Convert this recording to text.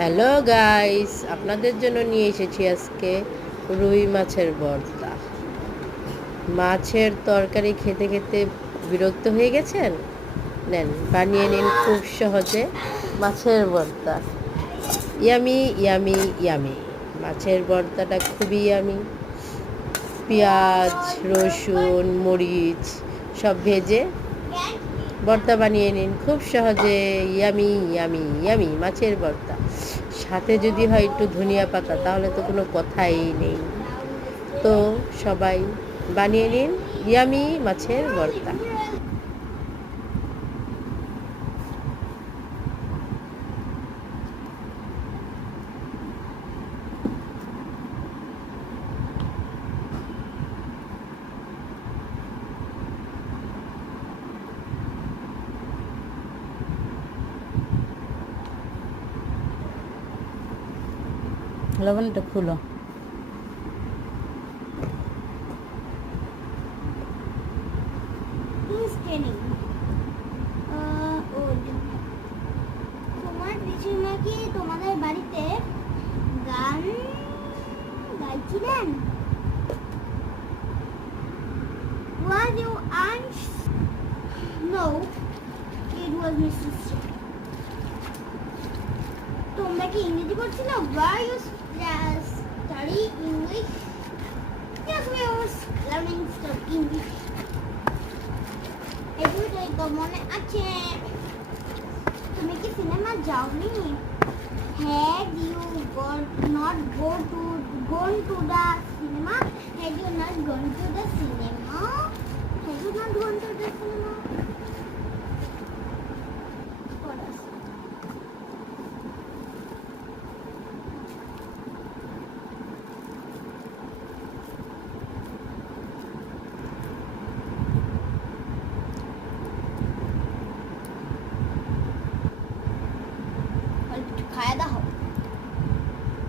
Hello guys, আপনাদের জন্য নিয়ে এসেছি আজকে রুই মাছের ভর্তা। মাছের তরকারি খেতে খেতে বিরক্ত হয়ে গেছেন? নেন, বানিয়ে নিন খুব সহজে মাছের ভর্তা। Yummy yummy yummy. মাছের ভর্তাটা খুবই ইয়ামি। পেঁয়াজ, রসুন, মরিচ সব ভেজে ভর্তা বানিয়ে নিন খুব সহজে। ইয়ামি ইয়ামি ইয়ামি মাছের ভর্তা। সাথে যদি হয় একটু ধনিয়া পাতা, তাহলে তো কোনো কথাই নেই। তো সবাই বানিয়ে নিন ইয়ামি মাছের ভর্তা। লবণটা খুলো। তোমার পিসিমা কি তোমাদের বাড়িতে গান গাইছিলেন? Was your aunt? No, it was Mrs. তোমরা কি ইংরেজি পড়ছিলে? Were you study English? Yes, we was learning stuff English. এগুলোই তো মনে আছে। তুমি কি সিনেমা যাওনি? Had you not gone to the cinema? Had you not gone to the cinema? Had you not gone to the cinema?